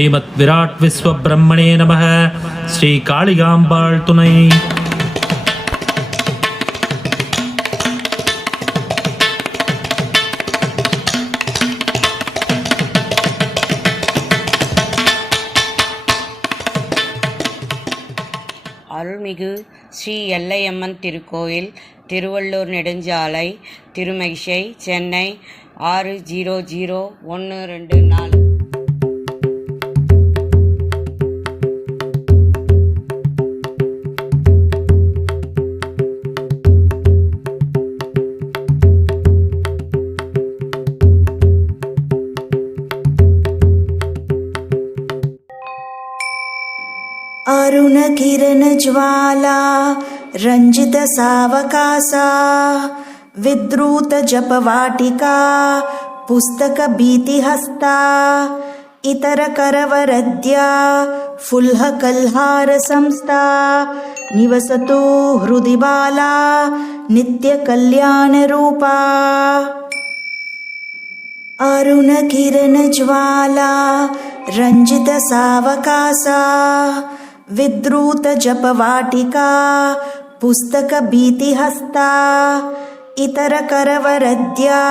ஸ்ரீமத் விராட் விஸ்வபிரம்மணே நமः. ஸ்ரீ காளிகாம்பாள் துணை. அருள்மிகு ஸ்ரீ எல்லையம்மன் திருக்கோயில், திருவள்ளூர் நெடுஞ்சாலை, திருமகிஷை, சென்னை 600124. अरुणकिरणज्वाला रञ्जितसावकासा विद्रुतजपवाटिका पुस्तकभीतिहस्ता इतरकरवरद्या फुल्लकल्हारसंस्था निवसतु हृदि बाला नित्यकल्याणरूपा. अरुणकिरणज्वाला रञ्जितसावकासा विद्रुतजपवाटिका पुस्तकभीतिहस्ता इतरकरवरद्या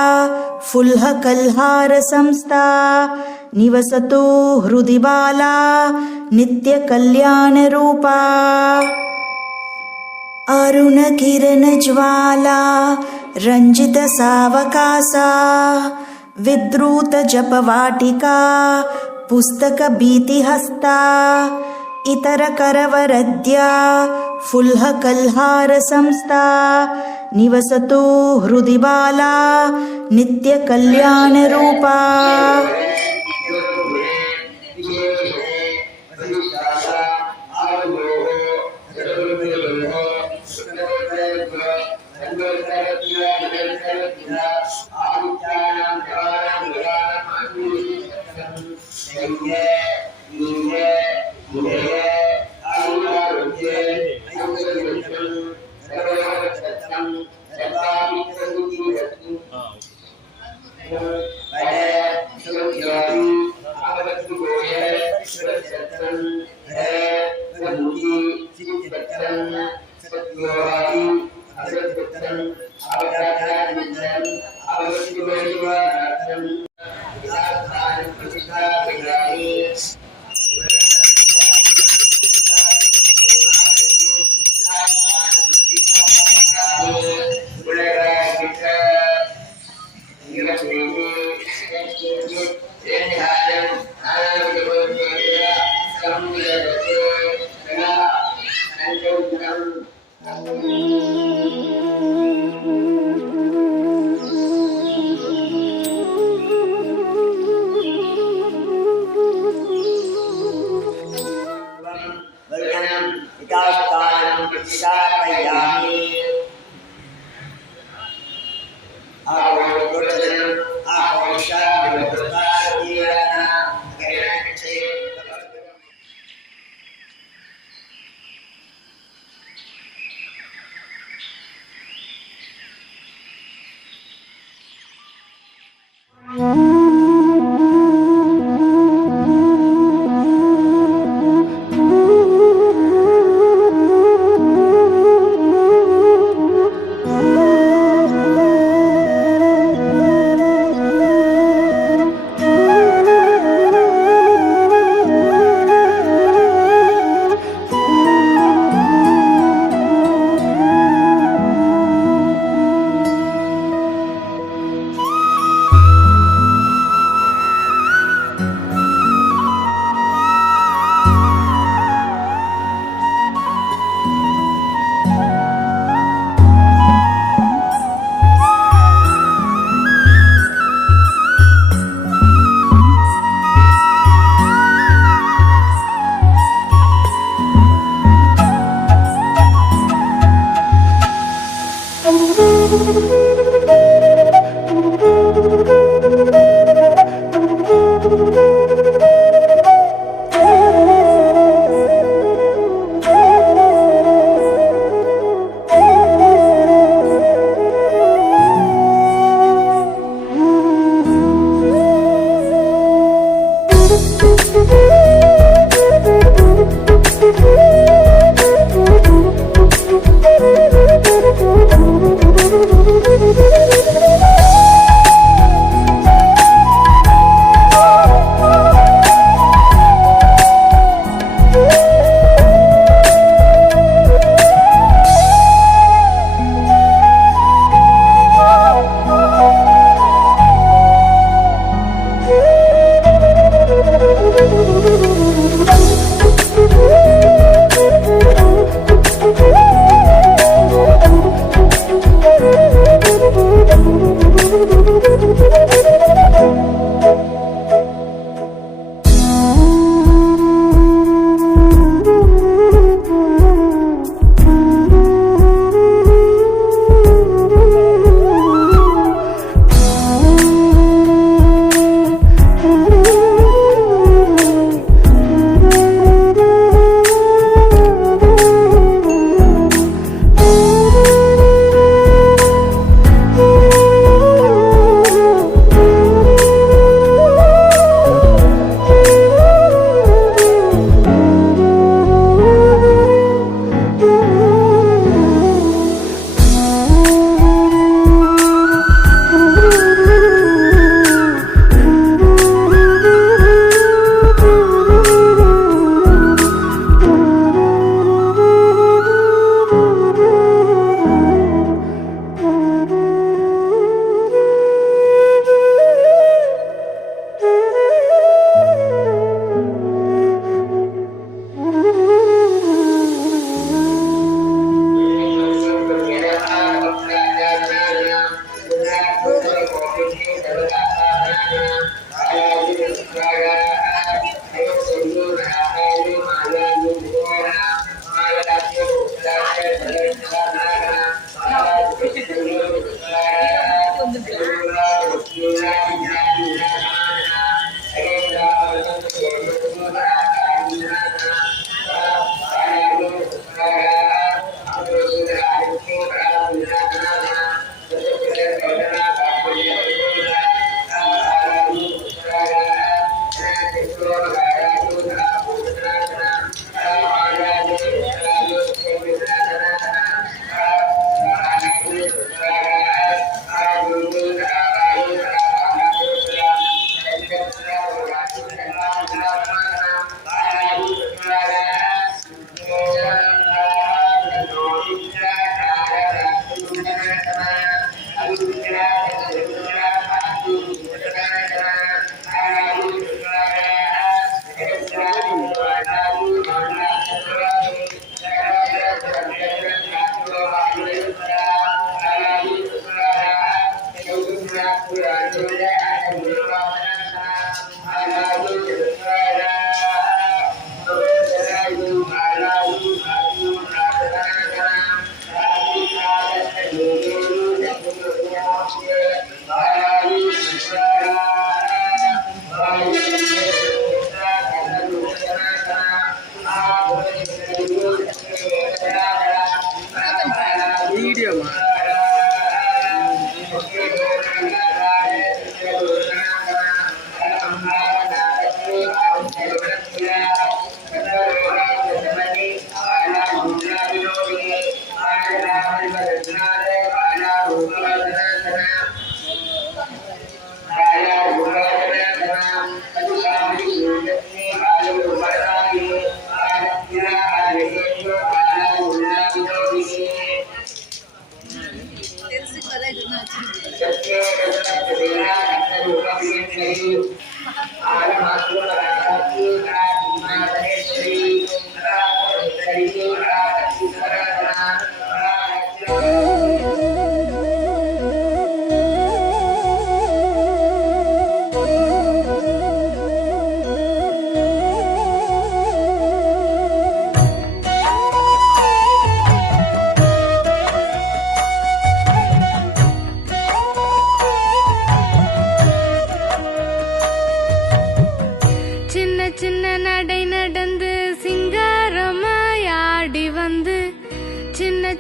फुल्लकल्हारसंस्था निवसतु हृदि बाला नित्यकल्याणरूपा. अरुणकिरणज्वाला रञ्जितसावकासा विद्रुतजपवाटिका पुस्तकभीतिहस्ता इतरकरवरद्या फुल्लकल्हारसंस्था निवसतु हृदि बाला नित्यकल्याणरूपा.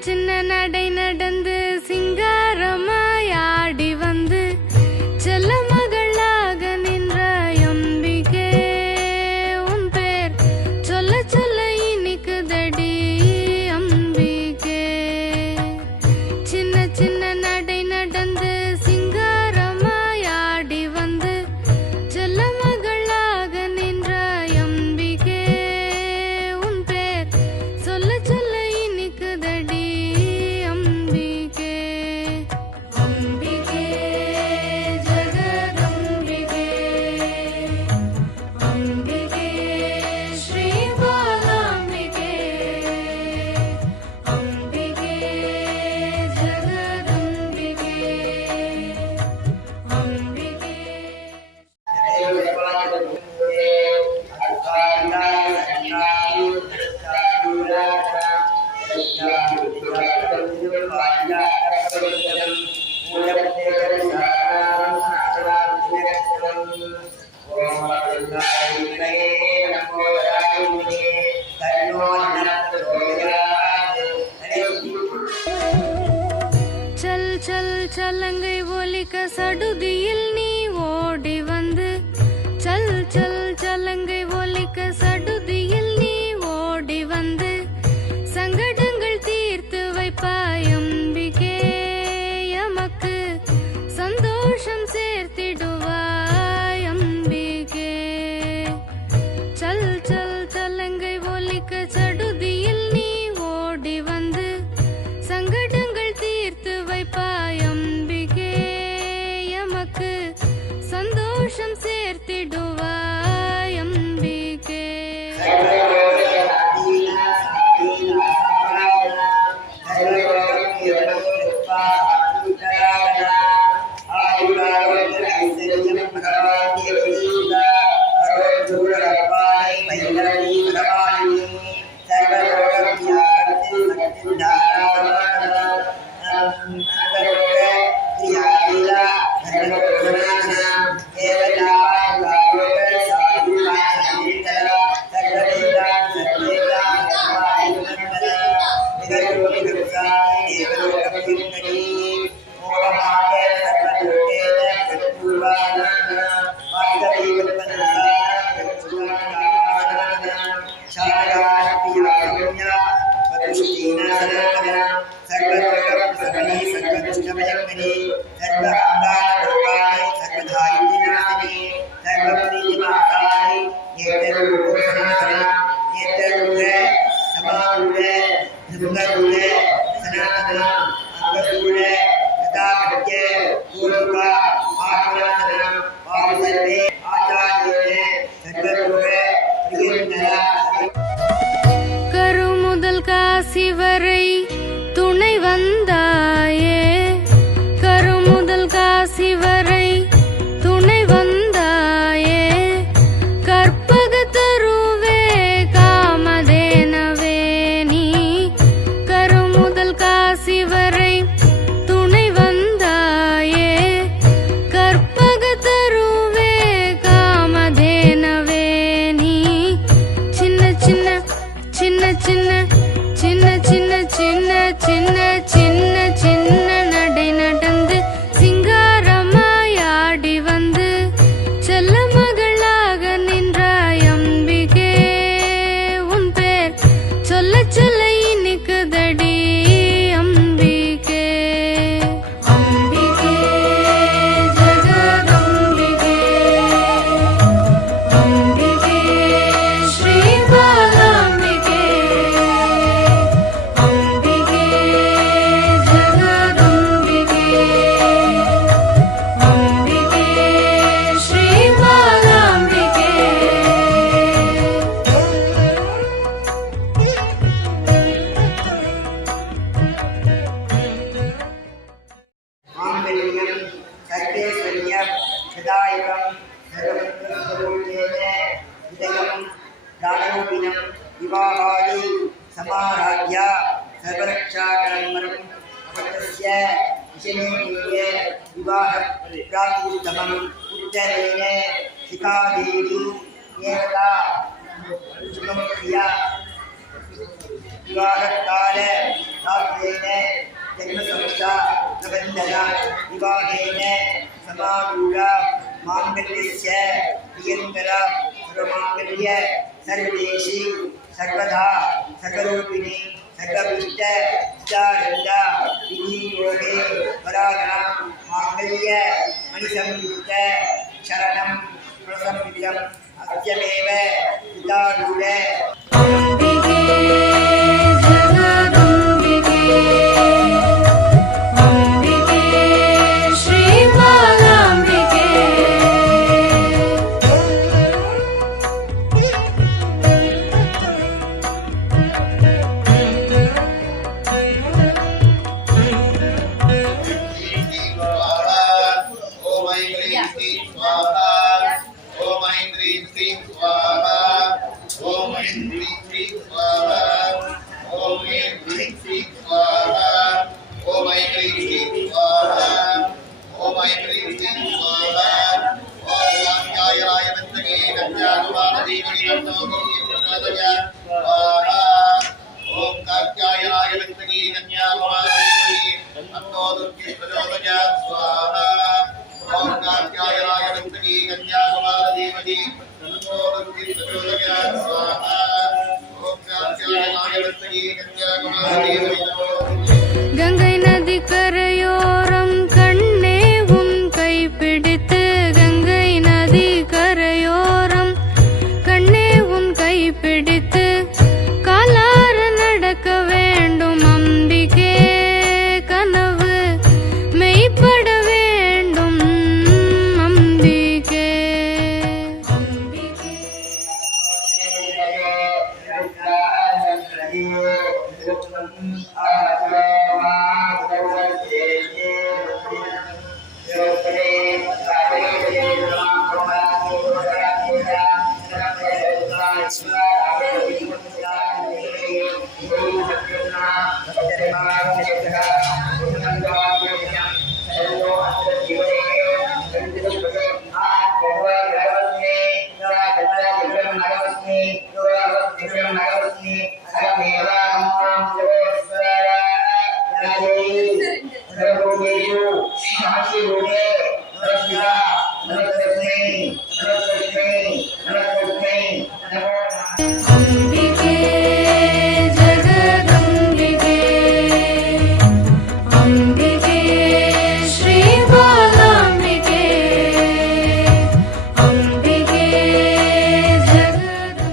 சின்ன நடை நடந்து சிங்காரமாயாடி வந்து செல்ல மகளாக நின்ற அம்பிகே உன் பேர் சொல்ல சொல்ல இனிக்குதடி அம்பிகே. சின்ன சின்ன நடை நடந்து சிங்காரமாயாடி வந்து செல்ல மகளாக நின்ற அம்பிகே உன் பேர் சொல்ல சொல்ல இனிக்குதடி அம்பிகே. கருமுதல் காசி வரை துணை வந்தாயே, கருமுதல் காசி வரை துணை வந்தாயே, கற்பக தருவே காமதேனவே நீ, கருமுதல் காசி வரை துணை வந்தாயே, கற்பக தருவே காமதேனவே நீ, சின்ன சின்ன சின்ன சின்ன சின்ன சின்ன சின்ன சின்ன சின்ன சின்ன நடை நடந்து சிங்காரமாயாடி வந்து செல்ல மகளாக நின்றாய் அம்பிகே, உன் பேர் சொல்ல சொல்ல இனிக்குதடி அம்பிகே. அம்பிகே ஜெகதம்பிகே, அம்பிகே ஸ்ரீ பாலாம்பிகே, அம்பிகே ஜெகதம்பிகே, அம்பிகே ஸ்ரீ பாலாம்பிகே. மாங்கல்யம் சர்வேஸ்வரியம் சதாயுகம் சர்வஸ்வரூபேன இதயம் தானரூபிணம் விவாகாதி சமாராத்யா சர்வரக்ஷாகரமரம் அவதஸ்ய விஷனேய விவாக பிராப்திதமம் உத்தரேன சிகாதேவி ஏவதா சுகமக்ரியா विवाहकाल रात्रेण जन्मसंस्था नवन्दना विवाहेन समारूढा माङ्गल्यस्य प्रियङ्करा सर्वमाङ्गल्य सर्वेषु सर्वदा सर्वरूपिणी सर्वभीष्ट सिद्धानन्दा विनियोगे वरागणा माङ्गल्य मणिसंयुक्त शरणं प्रसंविदम् अत्यमेव सिद्धारूढ அம்பிகே ஜெகதம்பிகே, அம்பிகே ஸ்ரீ பாலாம்பிகே. ओम ऐं ह्रीं श्रीं स्वाहा, ओम ऐं ह्रीं श्रीं स्वाहा, ओम ऐं ह्रीं श्रीं स्वाहा, ओम ऐं ह्रीं श्रीं स्वाहा, ओम ऐं ह्रीं श्रीं स्वाहा, ओम ऐं ह्रीं श्रीं स्वाहा, ओम कात्यायनाय विद्महे कन्याकुमारीमणि प्रचोदयात् स्वाहा, ओम कात्यायनाय विद्महे कन्याकुमारीमणि प्रचोदयात् स्वाहा, ओम कात्यायनाय विद्महे कन्याकुमारीमणि प्रचोदयात् स्वाहा, ओम कात्यायनाय विद्महे कन्याकुमारीमणि கங்கை நதி கரையோரம் கண்ணே உன் கைப்பிடித்து, கங்கை நதி கரையோரம் கண்ணே உன் கைப்பிடித்து, காலார நடக்க வேண்டும் அம்பிகே, கனவு மெய்ப்பட வேண்டும் அம்பிகே. அம்பிகே அம்பிகே ஜெகதம்பிகே, அம்பிகே ஸ்ரீ பாலாம்பிகே, அம்பிகே ஜெகதம்பிகே.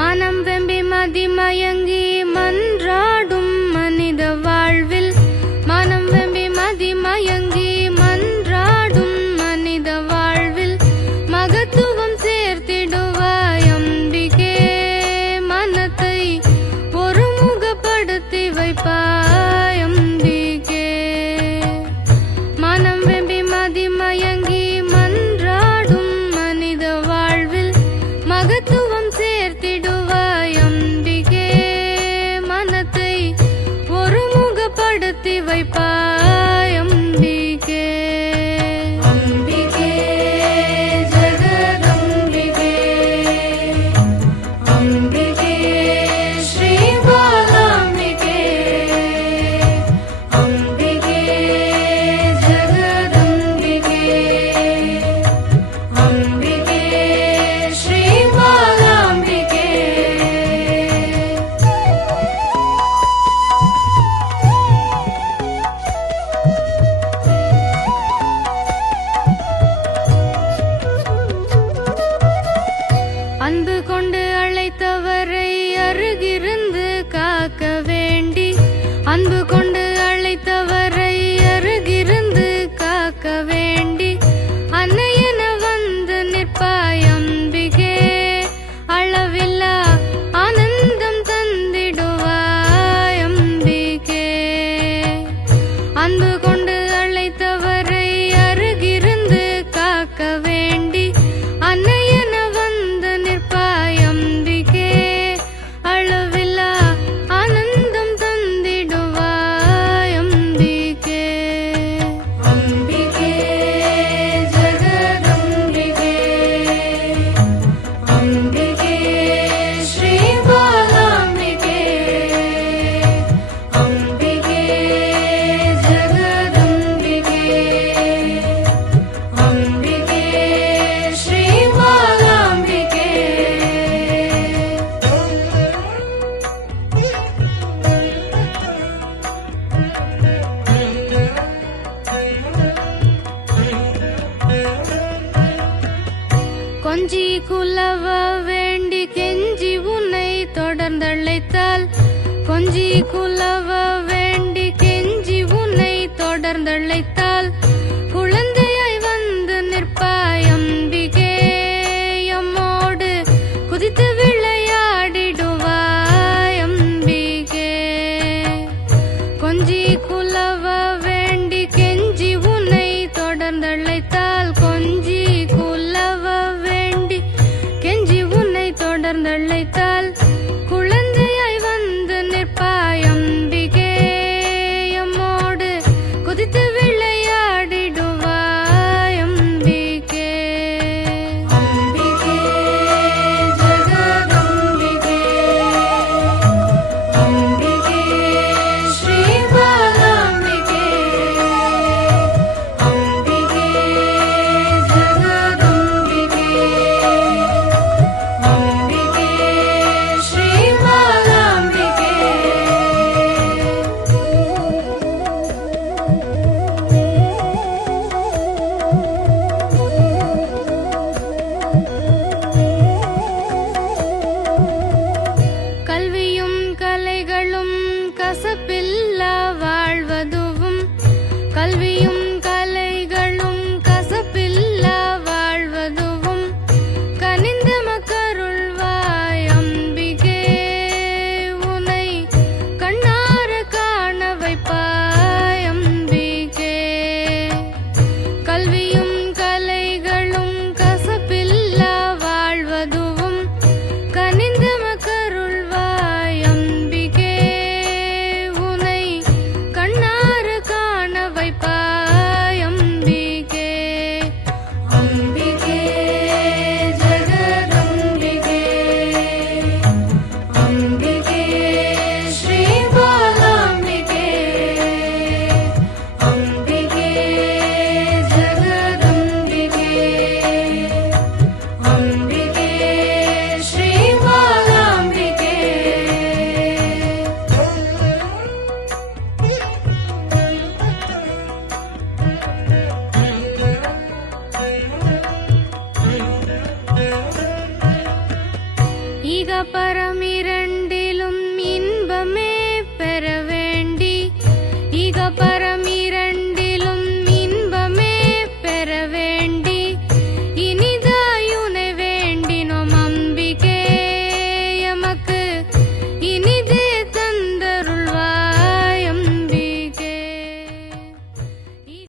மனம் வெம்பி மதிமயங்கி மன்றாடும் மனித வாழ்வில் மனம் வெம்பி மதிமயங்கி மன்றாடும் மனித வாழ்வில் மகத்துவம் சேர்த்திடுவாய் அம்பிகே மனத்தை ஒருமுகப்படுத்தி வைப்பாய் அம்பிகே மனம் வெம்பி மதிமயங்கி மன்றாடும் மனித வாழ்வில் மகத்துவம் சேர்த்திடுவாய் அம்பிகே மனத்தை ஒருமுகப்படுத்தி வைப்பாய் அம்பிகே அம்பிகே ஜெகதம்பிகே அம்பிகே ஸ்ரீ பாலாம்பிகே அம்பிகே ஜெகதம்பிகே அம்பிகே ஸ்ரீ பாலாம்பிகே அன்பு கொண்டு அழைத்தவரை அருகிருந்து காக்க வேண்டி அன்பு கொண்டு அழைத்தவரை அருகிருந்து காக்க வேண்டி அன்னையென வந்து நிற்பாய் அம்பிகே அளவில்லா ஆனந்தம் தந்திடுவாய் அம்பிகே அன்பு கொண்டு அழைத்தவரை அருகிருந்து காக்க வேண்டி அன்னையென வந்து நிற்பாய் அம்பிகே அளவில்லா ஆனந்தம் தந்திடுவாய் அம்பிகே அம்பிகே ஜெகதம்பிகே அம்பிகே ஸ்ரீ பாலாம்பிகே அம்பிகே ஜெகதம்பிகே அம்பிகே ஸ்ரீ பாலாம்பிகே கொஞ்சி குலவ வேண்டி கெஞ்சி உன்னை தொடர்ந்தழைத்தால் கொஞ்சி குலவ